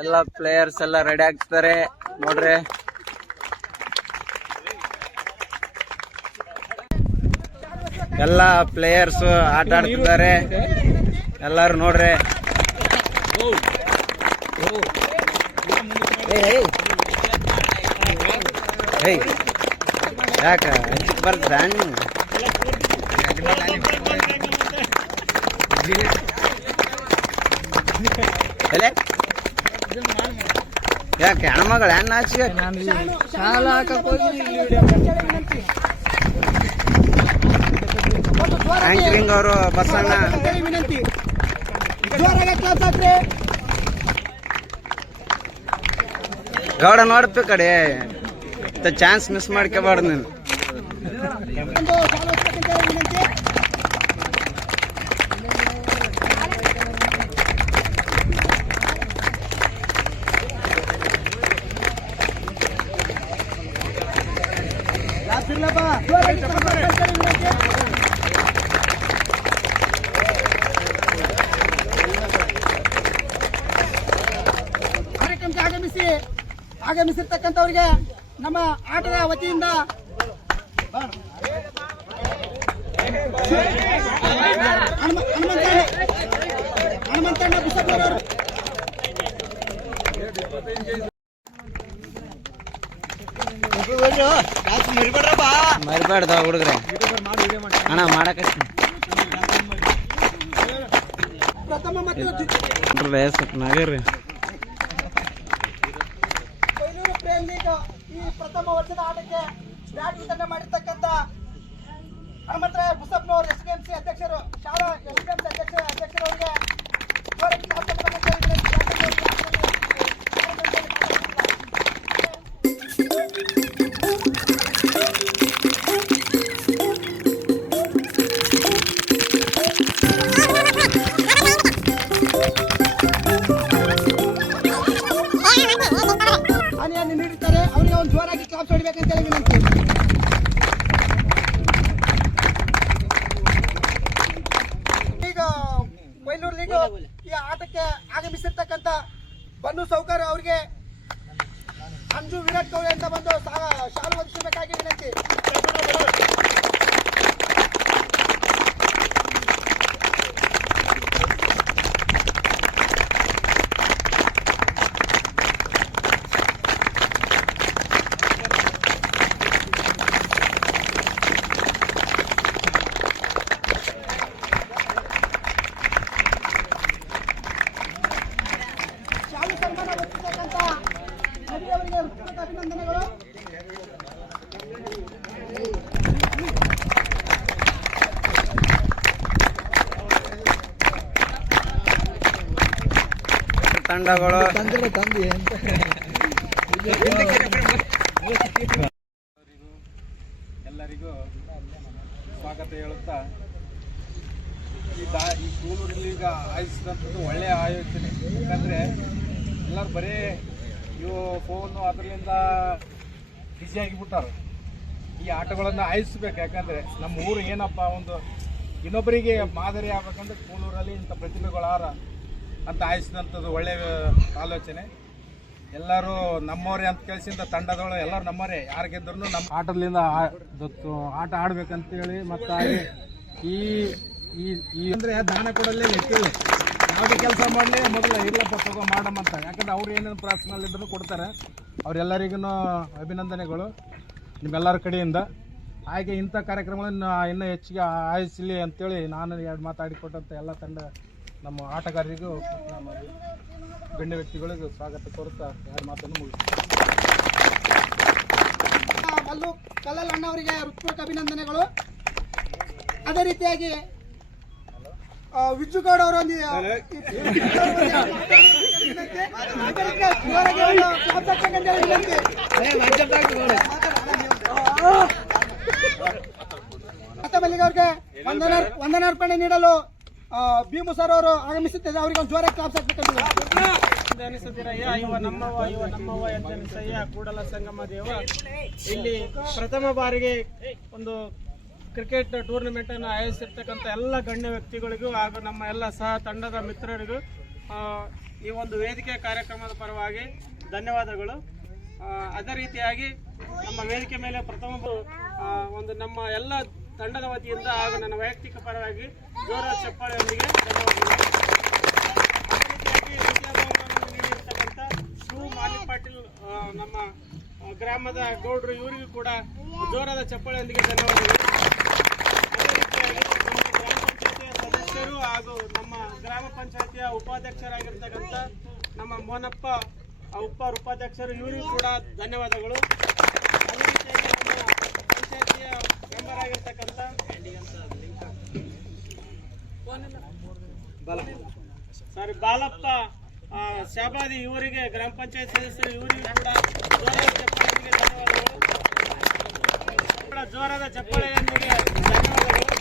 ಎಲ್ಲ ಪ್ಲೇಯರ್ಸ್ ಎಲ್ಲ ರೆಡಿ ಆಗ್ತಿದ್ದಾರೆ ನೋಡ್ರಿ. ಎಲ್ಲ ಪ್ಲೇಯರ್ಸ್ ಆಟ ಆಡ್ತಿದ್ದಾರೆ ಎಲ್ಲಾರು ನೋಡ್ರಿ. ಯಾಕ ಹಂಚಿಕ್ ಬರ್ತದ ಯಾಕೆ ಹೆಣ್ಮಗಳ ಹೆಣ್ಣು ಹಾಕಿ ಶಾಲಾ ಹಾಕಕ್ ಹೋಗಿ ಆಂಕರಿಂಗ್ ಅವರು ಬಸಣ್ಣ ಗೌಡ ನೋಡ್ತು ಕಡೆ ಚಾನ್ಸ್ ಮಿಸ್ ಮಾಡ್ಕೋಬಾರ್ದು ನೀನು. ಕಾರ್ಯಕ್ರಮಕ್ಕೆ ಆಗಮಿಸಿರ್ತಕ್ಕಂಥವ್ರಿಗೆ ನಮ್ಮ ಆಟದ ವತಿಯಿಂದ ಹನುಮಂತಣ್ಣ ಬಿಸಪ್ಪನವರು ಮರಿಬಾರ್ದ ಹುಡುಗ್ರೆ ಅಣ್ಣ ಮಾಡಕ ಪ್ರಥಮ ಮತ್ತು ನಗರ್ರಿ ಕೊಯ್ಲೂರು ಪ್ರೇಮ್ ಲೀಗ್ ಈ ಪ್ರಥಮ ವರ್ಷದ ಆಟಕ್ಕೆ ಬ್ಯಾಟ್ ವಿತರಣೆ ಮಾಡಿರ್ತಕ್ಕಂಥ ಹನುಮಂತರಾಯ ಬುಸಪ್ಪನವರು ಎಸ್ಡಿಎಂಸಿ ಅಧ್ಯಕ್ಷರು, ಶಾಲಾ ಎಸ್ಡಿಎಂಸಿ ಅಧ್ಯಕ್ಷರವರಿಗೆ ಹಾನಿಯನ್ನು ನೀಡುತ್ತಾರೆ. ಅವರಿಗೆ ಒಂದು ಜೋರಾಗಿ ಕ್ಲಾಪ್ಸ್ ಹೊಡಿಬೇಕಂತ ಹೇಳಿ ವಿನಂತಿ. ಈಗ ಕೊಯ್ಲೂರು ಲೀಗ್ ಈ ಆಟಕ್ಕೆ ಆಗಮಿಸಿರ್ತಕ್ಕಂಥ ಬನ್ನು ಸೌಕರ್ ಅವರಿಗೆ ಅಂಜು ವಿರಾಟ್ ಕೊಹ್ಲಿ ಅಂತ ಬಂದು ಶಾಲು ಹೊದಿಸಬೇಕಾಗಿ ವಿನಂತಿ. ಅಭಿನಂದನೆಗಳು. ತಂಡಗಳು ಎಲ್ಲರಿಗೂ ಸ್ವಾಗತ ಹೇಳುತ್ತಾ, ಈ ಕೂಲೂರಲ್ಲಿ ಈಗ ಆಯೋಜಿಸಿದಂಥದ್ದು ಒಳ್ಳೆಯ ಆಯೋಜನೆ. ಯಾಕಂದರೆ ಎಲ್ಲರೂ ಬರೀ ಇವು ಫೋನು ಅದರಿಂದ ಬಿಸಿ ಆಗಿಬಿಟ್ಟಾರೆ. ಈ ಆಟಗಳನ್ನು ಆಯೋಜಿಸ್ಬೇಕು. ಯಾಕಂದರೆ ನಮ್ಮ ಊರು ಏನಪ್ಪ ಒಂದು ಇನ್ನೊಬ್ಬರಿಗೆ ಮಾದರಿ ಆಗ್ಬೇಕಂದ್ರೆ ಕೂಲೂರಲ್ಲಿ ಇಂಥ ಪ್ರತಿಭೆಗಳಾರ ಅಂತ ಆಯೋಜಿಸಿದಂಥದ್ದು ಒಳ್ಳೆಯ ಆಲೋಚನೆ. ಎಲ್ಲರೂ ನಮ್ಮವರೇ ಅಂತ ಕೇಳಿಸಿದ ತಂಡದೊಳಗೆ ಎಲ್ಲರೂ ನಮ್ಮವರೇ, ಯಾರು ಗೆದ್ದರೂ ನಮ್ಮ ಆಟದಿಂದ ಆಟ ಆಡ್ಬೇಕಂತೇಳಿ ಮತ್ತು ಹಾಗೆ ಈ ಅಂದರೆ ದಾನ ಕೊಡಲೇ ಎತ್ತಿಲ್ಲ, ಯಾವುದೇ ಕೆಲಸ ಮಾಡಲಿ ಮೊದಲು ಇರ್ಲಪ್ಪ ತಗೋ ಮಾಡಮ್ಮಂತ. ಯಾಕಂದ್ರೆ ಅವ್ರು ಏನೇನು ಪ್ರಾಸನಲ್ಲಿದ್ದರೂ ಕೊಡ್ತಾರೆ. ಅವರೆಲ್ಲರಿಗೂ ಅಭಿನಂದನೆಗಳು ನಿಮ್ಮೆಲ್ಲರ ಕಡೆಯಿಂದ. ಹಾಗೆ ಇಂಥ ಕಾರ್ಯಕ್ರಮಗಳನ್ನು ಇನ್ನೂ ಹೆಚ್ಚಿಗೆ ಆಯೋಜಿಸಲಿ ಅಂತೇಳಿ ನಾನು ಎರಡು ಮಾತಾಡಿಕೊಟ್ಟಂಥ ಎಲ್ಲ ತಂಡ ನಮ್ಮ ಆಟಗಾರರಿಗೂ ನಮ್ಮ ಗಣ್ಯ ವ್ಯಕ್ತಿಗಳಿಗೂ ಸ್ವಾಗತ ಕೋರುತ್ತಾ ಎರಡು ಮಾತನ್ನು ಮುಗಿಸ್ತೀನಿ. ಮಲ್ಲು ಕಲ್ಲಲ್ ಅಣ್ಣವರಿಗೆ ಹೃತ್ಪೂರ್ವಕ ಅಭಿನಂದನೆಗಳು. ಅದೇ ರೀತಿಯಾಗಿ ವಿಜ್ಜುಗೌಡ ಅವರು ಮಲ್ಲಿಗೆ ಅವ್ರಿಗೆ ವಂದನಾರ್ಪಣೆ ನೀಡಲು ಭೀಮು ಸರ್ ಅವರು ಆಗಮಿಸುತ್ತಿದೆ. ಅವರಿಗೆ ಒಂದು ಜೋರಾಗಿ ಕ್ಲಾಪ್ಸ್ ಹಾಕಬೇಕಂತ ಅನಿಸುತ್ತಿರಯ್ಯ. ಇವ ನಮ್ಮವ್ವ ಎದ್ದನಿಸಯ್ಯ ಕೂಡಲ ಸಂಗಮ ದೇವ. ಇಲ್ಲಿ ಪ್ರಥಮ ಬಾರಿಗೆ ಒಂದು ಕ್ರಿಕೆಟ್ ಟೂರ್ನಮೆಂಟ್ ಅನ್ನು ಆಯೋಜಿಸಿರ್ತಕ್ಕಂಥ ಎಲ್ಲ ಗಣ್ಯ ವ್ಯಕ್ತಿಗಳಿಗೂ ಹಾಗೂ ನಮ್ಮ ಎಲ್ಲ ಸಹ ತಂಡದ ಮಿತ್ರರಿಗೂ ಈ ಒಂದು ವೇದಿಕೆ ಕಾರ್ಯಕ್ರಮದ ಪರವಾಗಿ ಧನ್ಯವಾದಗಳು. ಅದೇ ರೀತಿಯಾಗಿ ನಮ್ಮ ವೇದಿಕೆ ಮೇಲೆ ಪ್ರಥಮ ಒಂದು ನಮ್ಮ ಎಲ್ಲ ತಂಡದ ವತಿಯಿಂದ ಹಾಗೂ ನನ್ನ ವೈಯಕ್ತಿಕ ಪರವಾಗಿ ಜೋರಾದ ಚಪ್ಪಾಳೆಯೊಂದಿಗೆ ಧನ್ಯವಾದಗಳು. ಅದೇ ರೀತಿಯಾಗಿ ವಿದ್ಯಾಭವನವನ್ನು ನೀಡಿರ್ತಕ್ಕಂಥ ಶಿವ ಮಾಲಿ ಪಾಟೀಲ್ ನಮ್ಮ ಗ್ರಾಮದ ಗೌಡರು, ಇವರಿಗೂ ಕೂಡ ಜೋರಾದ ಚಪ್ಪಾಳೆಯೊಂದಿಗೆ ಧನ್ಯವಾದಗಳು. ಅದೇ ರೀತಿಯಾಗಿ ನಮ್ಮ ಗ್ರಾಮ ಪಂಚಾಯತಿಯ ಸದಸ್ಯರು ಹಾಗೂ ನಮ್ಮ ಗ್ರಾಮ ಪಂಚಾಯತಿಯ ಉಪಾಧ್ಯಕ್ಷರಾಗಿರ್ತಕ್ಕಂಥ ನಮ್ಮ ಮೋನಪ್ಪ ಉಪಾಧ್ಯಕ್ಷರು, ಇವರಿಗೂ ಕೂಡ ಧನ್ಯವಾದಗಳು. ಅದೇ ರೀತಿಯಾಗಿ ನಮ್ಮ ಪಂಚಾಯತಿಯ ಮೆಂಬರ್ ಆಗಿರ್ತಕ್ಕಂಥ ಬಾಲಪ್ಪ ಶಾಬಾದಿ, ಇವರಿಗೆ ಗ್ರಾಮ ಪಂಚಾಯತ್ ಸದಸ್ಯರು, ಇವರಿಗೂ ಕೂಡ ಜೋರಾದ ಚಪ್ಪಾಳೆಯೊಂದಿಗೆ ಧನ್ಯವಾದಗಳು.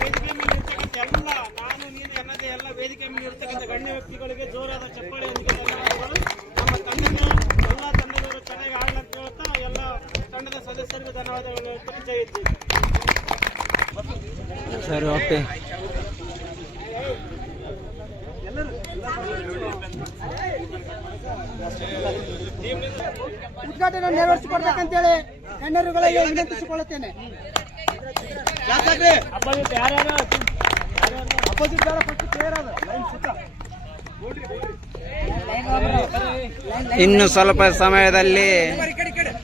ವೇದಿಕೆ ಮೇಲೆ ಇರ್ತಕ್ಕಂಥ ಎಲ್ಲ ನಾನು ನೀನು ಎನ್ನದೇ ಎಲ್ಲ ವೇದಿಕೆ ಮೇಲೆ ಇರ್ತಕ್ಕಂಥ ಗಣ್ಯ ವ್ಯಕ್ತಿಗಳಿಗೆ ಜೋರಾದ ಚಪ್ಪಾಳೆಯೊಂದಿಗೆ ಧನ್ಯವಾದಗಳು. ನಮ್ಮ ತಂಡಕ್ಕೆ ಎಲ್ಲ ತಂಡದವರು ಚೆನ್ನಾಗಿ ಆಡಲಂತ ಹೇಳ್ತಾ ಎಲ್ಲ ತಂಡದ ಸದಸ್ಯರಿಗೆ ಧನ್ಯವಾದಗಳು ಹೇಳ್ತಾ ಜೈ ಇದ್ದೀವಿ. ಸರಿ, ಓಕೆ. ಉದ್ಘಾಟನೆ ನೆರವೇರಿಸಿಕೊಡ್ಬೇಕಂತೇಳಿ ಗಣ್ಯರುಗಳಿಗೆ ವಿನಂತಿಸಿಕೊಳ್ಳುತ್ತೇನೆ. ಇನ್ನು ಸ್ವಲ್ಪ ಸಮಯದಲ್ಲಿ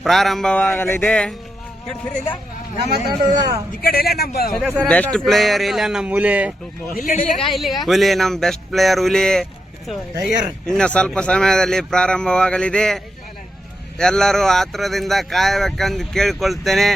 ಪ್ರಾರಂಭವಾಗಲಿದೆ. ಬೆಸ್ಟ್ ಪ್ಲೇಯರ್ ಇಲ್ಲ ನಮ್ಮ ಹುಲಿ ನಮ್ಮ ಬೆಸ್ಟ್ ಪ್ಲೇಯರ್ ಹುಲಿ. ಇನ್ನು ಸ್ವಲ್ಪ ಸಮಯದಲ್ಲಿ ಪ್ರಾರಂಭವಾಗಲಿದೆ. ಎಲ್ಲರೂ ಆತುರದಿಂದ ಕಾಯಬೇಕೆಂದು ಕೇಳಿಕೊಳ್ತೇನೆ.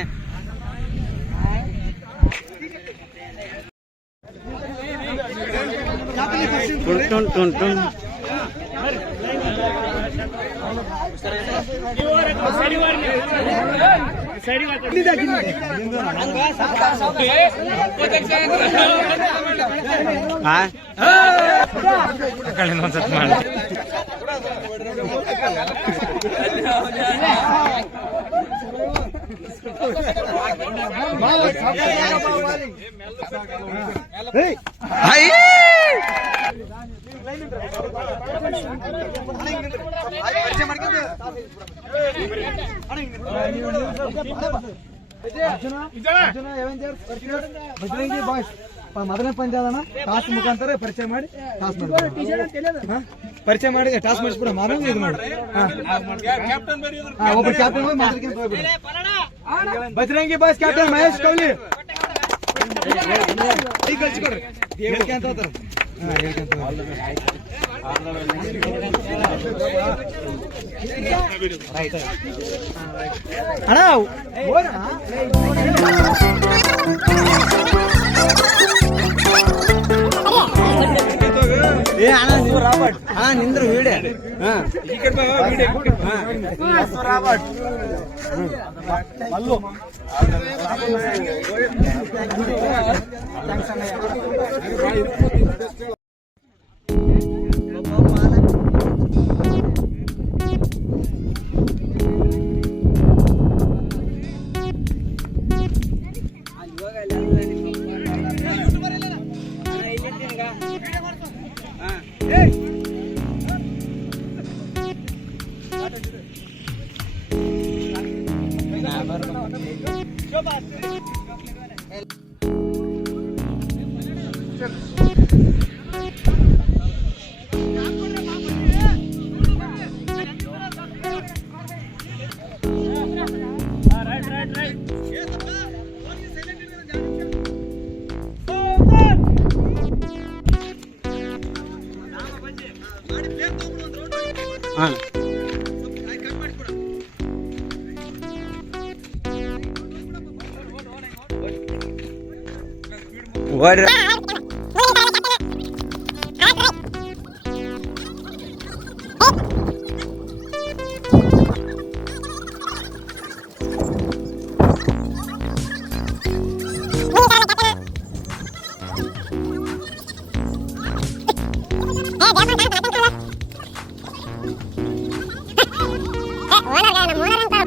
ಬಜರಂಗಿ ಬಾಯ್ಸ್ ಮೊದಲನೇ ಪಂದ್ಯ ಅದನ್ನ ಟಾಸ್ ಮುಖಾಂತರ ಪರಿಚಯ ಮಾಡಿ ಟಾಸ್ ಮಾಡಿಸ್ಬಿಡ ಮಾರಂಗ ಇದು ಮಾಡಿ ಒಬ್ಬ captain Bajrangi boys captain Mahesh Kauli ಕಳ್ಸಿಕೊಡ್ರಿ ಹೇಳಿಕೆ ಅಂತ ಹೇಳ್ತಾರ. ರಾಬರ್ಟ್ ನಿಂದ್ರು ವಿಡಿಯೋ ರಾಬರ್ಟ್ ಮಲ್ಲು What?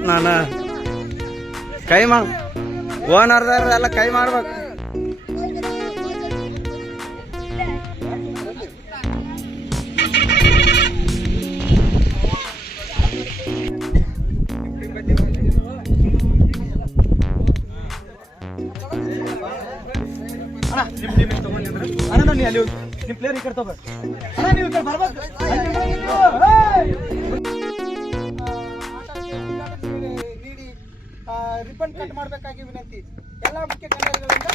ನಾನು ಕೈ ಮಾಡ್ ಓನರ್ದಾರ ಕೈ ಮಾಡ್ಬೇಕು. ಅಲ್ಲಿ ಹೋಗಿ ನಿಮ್ ಪ್ಲೇಯರ್ ಈ ಕಡೆ ತಗೋಬೇಕು ಅಣ್ಣ, ನೀವು ಈ ಕಡೆ ಬರ್ಬೇಕು ಅಲ್ಲಿ ಹೋಗಿ ನೀವು. ಆಟಕ್ಕೆ ನೀಡಿ ರಿಬ್ಬನ್ ಕಟ್ ಮಾಡಬೇಕಾಗಿ ವಿನಂತಿ. ಎಲ್ಲ ಮುಖ್ಯ ಕಂಡರಿಗಳಿಂದ